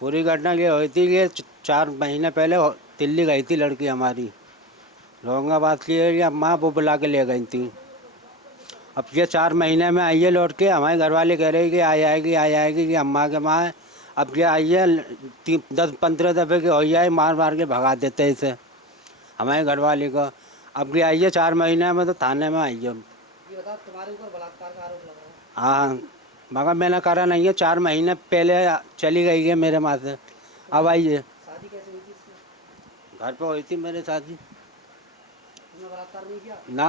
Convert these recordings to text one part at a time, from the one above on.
पूरी घटना ये हुई थी कि 4 महीने पहले दिल्ली गई थी लड़की हमारी, औरंगाबाद की है, अम्मा वो बुला के ले गई थी। अब ये 4 महीने में आई है लौट के, हमारे घर वाले कह रहे हैं कि आ जाएगी कि अम्मा के माँ है। अब ये आई है 10-15 दफ़े की हो जाए, मार मार के भगा देते हैं इसे हमारे घर वाले को। अब ये आई है 4 महीने में, तो थाने में आई है। ये बताओ, तुम्हारे ऊपर बलात्कार का आरोप लगा है। हाँ, मगर मैंने करा नहीं है। 4 महीने पहले चली गई है मेरे माँ से, अब आई है। शादी कैसे हुई थी इसकी? घर पे हुई थी मेरे शादी। तुमने बलात्कार नहीं किया? ना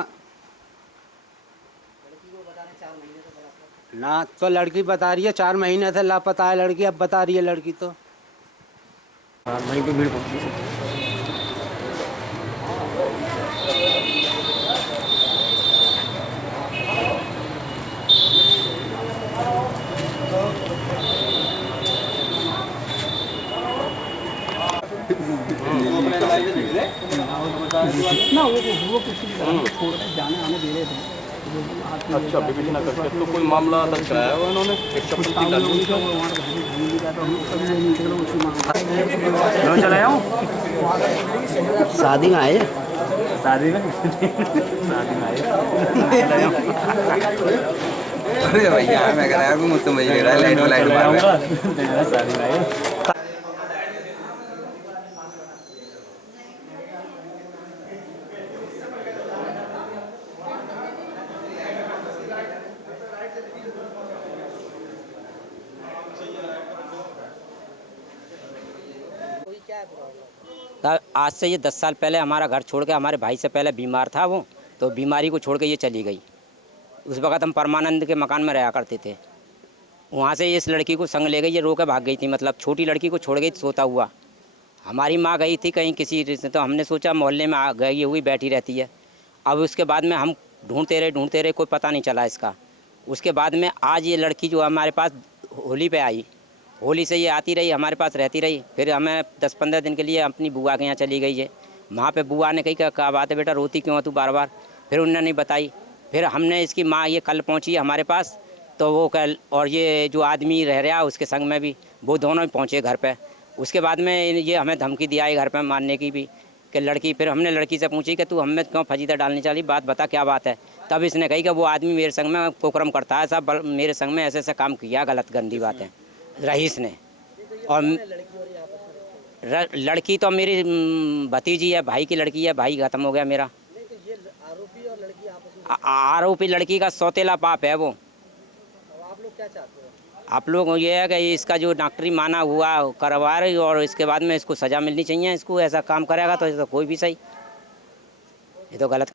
लड़की को बता रहे 4 महीने से बलात्कार। ना, तो लड़की बता रही है 4 महीने से लापता है लड़की, अब बता रही है लड़की तो। वहीं पे भीड़ पहुंची। ना वो किसी को छोड़ के जाने आने दे रहे थे। अच्छा, विवेचना करके तो कोई मामला दर्ज कराया हुआ इन्होंने? एक शब्द की डाली चलाया हूँ। शादी में आए, शादी में शादी में आए। अरे भैया मैं कह रहा हूँ मुझसे मजा ले रहा है, लाइट मार रहा है। शादी में आए। कोई क्या है प्रॉब्लम? आज से ये 10 साल पहले हमारा घर छोड़ के, हमारे भाई से पहले बीमार था वो, तो बीमारी को छोड़ के ये चली गई। उस वक़्त हम परमानंद के मकान में रहा करते थे। वहाँ से इस लड़की को संग ले गई, ये रो के भाग गई थी, मतलब छोटी लड़की को छोड़ गई सोता हुआ। हमारी माँ गई थी कहीं किसी रिश्ते, तो हमने सोचा मोहल्ले में गई हुई बैठी रहती है। अब उसके बाद में हम ढूंढते रहे, कोई पता नहीं चला इसका। उसके बाद में आज ये लड़की जो हमारे पास होली पे आई, होली से ये आती रही, हमारे पास रहती रही। फिर हमें 10-15 दिन के लिए अपनी बुआ के यहाँ चली गई है। वहाँ पे बुआ ने कही क्या बात है बेटा, रोती क्यों है तू बार बार? फिर उन्होंने नहीं बताई। फिर हमने इसकी माँ ये कल पहुँची हमारे पास, तो वो कल और ये जो आदमी रह रहा उसके संग में भी, वो दोनों ही पहुँचे घर पे। उसके बाद में ये हमें धमकी दिया है घर पे मारने की भी कि लड़की। फिर हमने लड़की से पूछी कि तू हमें क्यों फजीता डालनी चाहिए, बात बता क्या बात है। तब इसने कही कि वो आदमी मेरे संग में कुकर्म करता है, सब मेरे संग में ऐसे ऐसे काम किया, गलत गंदी बातें रईस ने। और लड़की तो मेरी भतीजी है, भाई की लड़की है, भाई खत्म हो गया मेरा। ये आरोपी और लड़की आपस में, आरोपी लड़की का सौतेला पाप है वो। अब आप लोग क्या चाहते हो? आप लोग ये है कि इसका जो डॉक्टरी माना हुआ करवा रही, और इसके बाद में इसको सज़ा मिलनी चाहिए। इसको ऐसा काम करेगा तो कोई भी सही, ये तो गलत।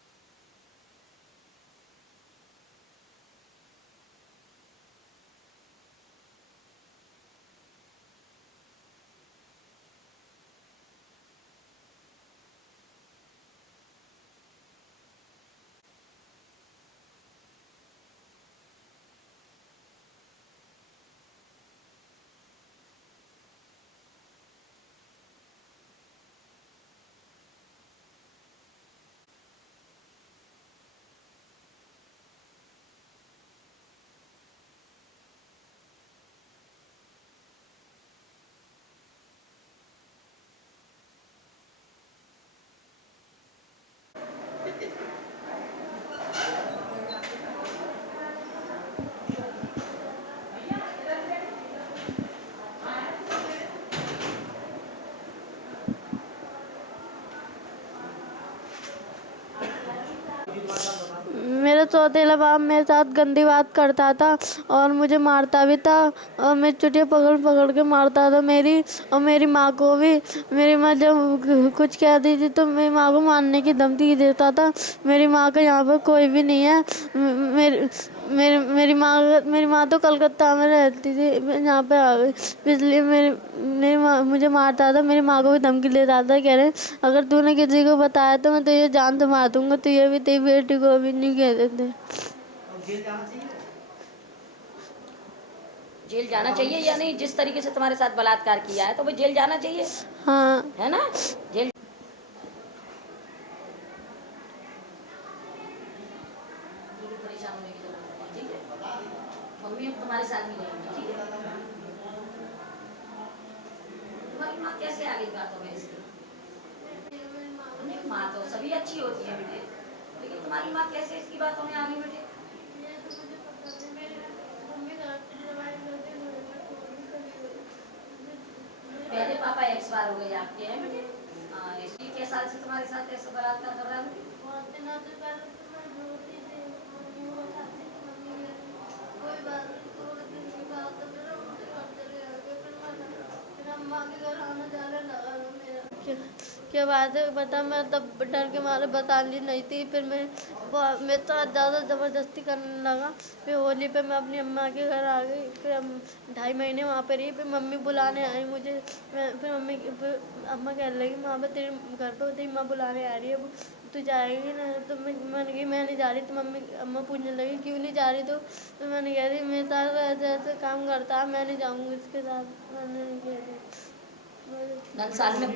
मेरा चौथेला बाप मेरे साथ गंदी बात करता था और मुझे मारता भी था, और मैं चुटिया पकड़ पकड़ के मारता था मेरी और मेरी माँ को भी। मेरी माँ जब कुछ कहती थी तो मेरी माँ को मारने की धमकी देता था। मेरी माँ का यहाँ पर कोई भी नहीं है। मेरी माँ तो कलकत्ता में रहती थी, मैं यहाँ पे आ गई, इसलिए मेरी माँ मुझे मारता था। मेरी माँ को भी धमकी देता था, कह रहे अगर तूने किसी को बताया तो मैं तुझे जान से मार दूंगा, तुझे भी तेरी बेटी को भी नहीं कहते थे। जेल जाना चाहिए या नहीं? जिस तरीके से तुम्हारे साथ बलात्कार किया है तो वो जेल जाना चाहिए, हाँ। है ना? जेल परेशान होने की जरूरत नहीं, ठीक है? मम्मी अब तुम्हारे साथ ही रहेंगी, ठीक है? तुम्हारी माँ कैसे आ गई बातों में इसकी? नहीं, माँ तो सभी अच्छी होती है बेटे, लेकिन तुम्हारी माँ कैसे इसकी बातों में आ गई बेटे? पहले पापा एक्सपायर हो गए आपके, हैं बेटे? इसलिए क्या साल से तुम्हारे साथ ऐसा बलात्कार कर रहा है बेटे? क्या बात है बता, मैं तब डर के मारे बतानी नहीं थी। फिर मैं तो ज़्यादा ज़बरदस्ती करने लगा। फिर होली पे मैं अपनी अम्मा के घर आ गई। फिर हम 2.5 महीने वहाँ पे रही। फिर मम्मी बुलाने आई मुझे। फिर अम्मा कहने लगी वहाँ पे तेरे घर पे तेरी माँ बुलाने आ रही है, तू जाएगी ना? तो मैंने कही मैं नहीं जा रही। तो अम्मा पूछने लगी क्यों नहीं जा रही? तो मैंने कह रही मेरे साथ ऐसे काम करता है, मैं नहीं जाऊँगी इसके साथ। मैंने नहीं कह रही साल में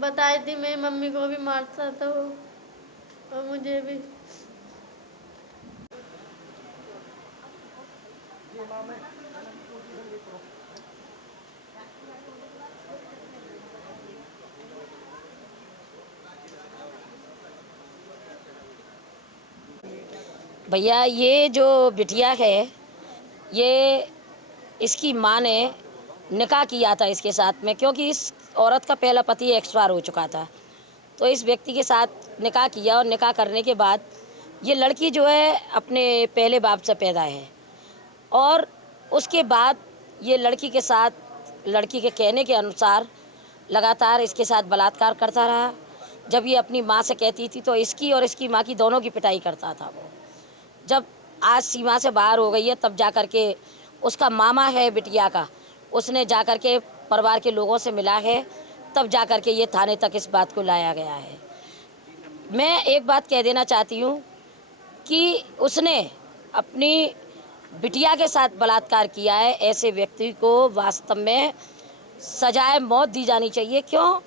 बताई थी, मेरी मम्मी को भी मारता था वो और मुझे भी। भैया ये जो बिटिया है, ये इसकी माँ ने निकाह किया था इसके साथ में, क्योंकि इस औरत का पहला पति एक्सपायर हो चुका था। तो इस व्यक्ति के साथ निकाह किया और निकाह करने के बाद ये लड़की जो है अपने पहले बाप से पैदा है, और उसके बाद ये लड़की के साथ, लड़की के कहने के अनुसार लगातार इसके साथ बलात्कार करता रहा। जब ये अपनी माँ से कहती थी तो इसकी और इसकी माँ की दोनों की पिटाई करता था वो। जब आज सीमा से बाहर हो गई है तब जा कर के उसका मामा है बिटिया का, उसने जा कर के परिवार के लोगों से मिला है, तब जा कर के ये थाने तक इस बात को लाया गया है। मैं एक बात कह देना चाहती हूँ कि उसने अपनी बिटिया के साथ बलात्कार किया है। ऐसे व्यक्ति को वास्तव में सजाए मौत दी जानी चाहिए। क्यों?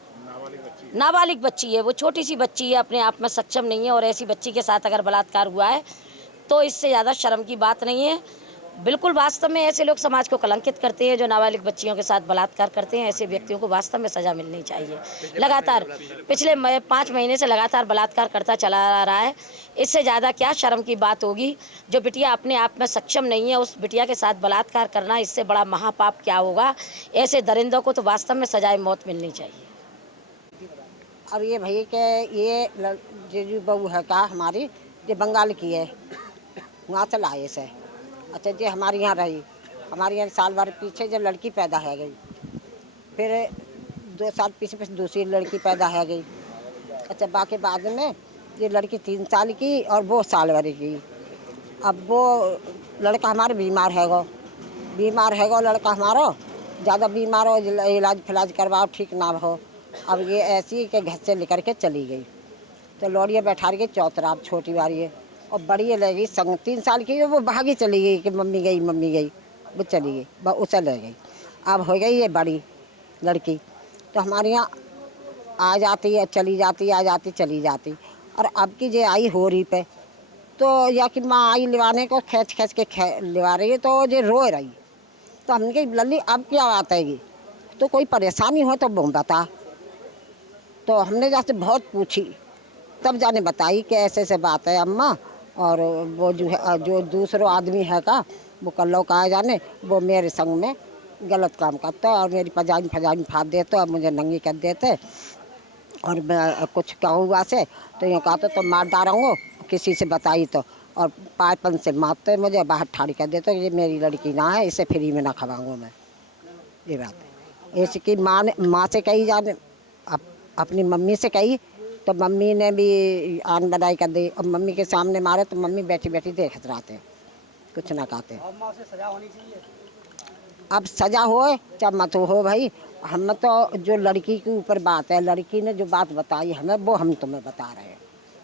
नाबालिग बच्ची है, वो छोटी सी बच्ची है, अपने आप में सक्षम नहीं है, और ऐसी बच्ची के साथ अगर बलात्कार हुआ है तो इससे ज़्यादा शर्म की बात नहीं है। बिल्कुल वास्तव में ऐसे लोग समाज को कलंकित करते हैं जो नाबालिग बच्चियों के साथ बलात्कार करते हैं। ऐसे व्यक्तियों को वास्तव में सज़ा मिलनी चाहिए। लगातार पिछले 5 महीने से लगातार बलात्कार करता चला आ रहा है। इससे ज़्यादा क्या शर्म की बात होगी? जो बिटिया अपने आप में सक्षम नहीं है, उस बिटिया के साथ बलात्कार करना, इससे बड़ा महापाप क्या होगा? ऐसे दरिंदों को तो वास्तव में सजाए मौत मिलनी चाहिए। अब ये भाई के ये बहू है का हमारी, ये बंगाल की है, वहाँ से लाए से। अच्छा जी हमारे यहाँ रही, हमारे यहाँ साल भर पीछे जब लड़की पैदा है गई, फिर 2 साल पीछे दूसरी लड़की पैदा है गई। अच्छा बाकी बाद में ये लड़की 3 साल की और वो साल भर की। अब वो लड़का हमारा बीमार है गो लड़का हमारा, ज़्यादा बीमार हो, इलाज फिलाज करवाओ ठीक ना हो। अब ये ऐसी के घर से लेकर के चली गई, तो लौड़िया बैठा रही चौतरा, अब छोटी वाली है और बड़ी ले गई संग 3 साल की, वो भागी चली गई कि मम्मी गई, वो चली गई, वो उसे ले गई। अब हो गई ये बड़ी लड़की, तो हमारे यहाँ आ जाती है चली जाती, आ जाती चली जाती। और अब की जे आई हो रही पे, तो या कि माँ आई लिवाने को खींच के लिवा रही है, तो ये रो रही। तो हमने कही लल्ली अब क्या बात है, तो कोई परेशानी हो तो वो बता। तो हमने जैसे बहुत पूछी, तब जाने बताई कि ऐसे ऐसे बात है अम्मा, और वो जो है जो दूसरा आदमी है का, वो कल्लो का जाने, वो मेरे संग में गलत काम करता और मेरी पजानी फाड़ देते और मुझे नंगी कर देते, और मैं कुछ कहूँगा से तो यूँ कहते तो मार डालूँगा, किसी से बताई तो, और पायपन से मारते मुझे बाहर ठाड़ी कर देते। ये मेरी लड़की ना है, इसे फ्री में ना खवाऊँगा मैं। ये बात है। इसकी माँ से कही जाने, अपनी मम्मी से कही, तो मम्मी ने भी आन बनाई कर दी, और मम्मी के सामने मारे तो मम्मी बैठी बैठी देखते रहते, कुछ ना कहते। अब सजा हो चाहे मत हो भाई, हम तो जो लड़की के ऊपर बात है, लड़की ने जो बात बताई हमें, वो हम तुम्हें बता रहे हैं।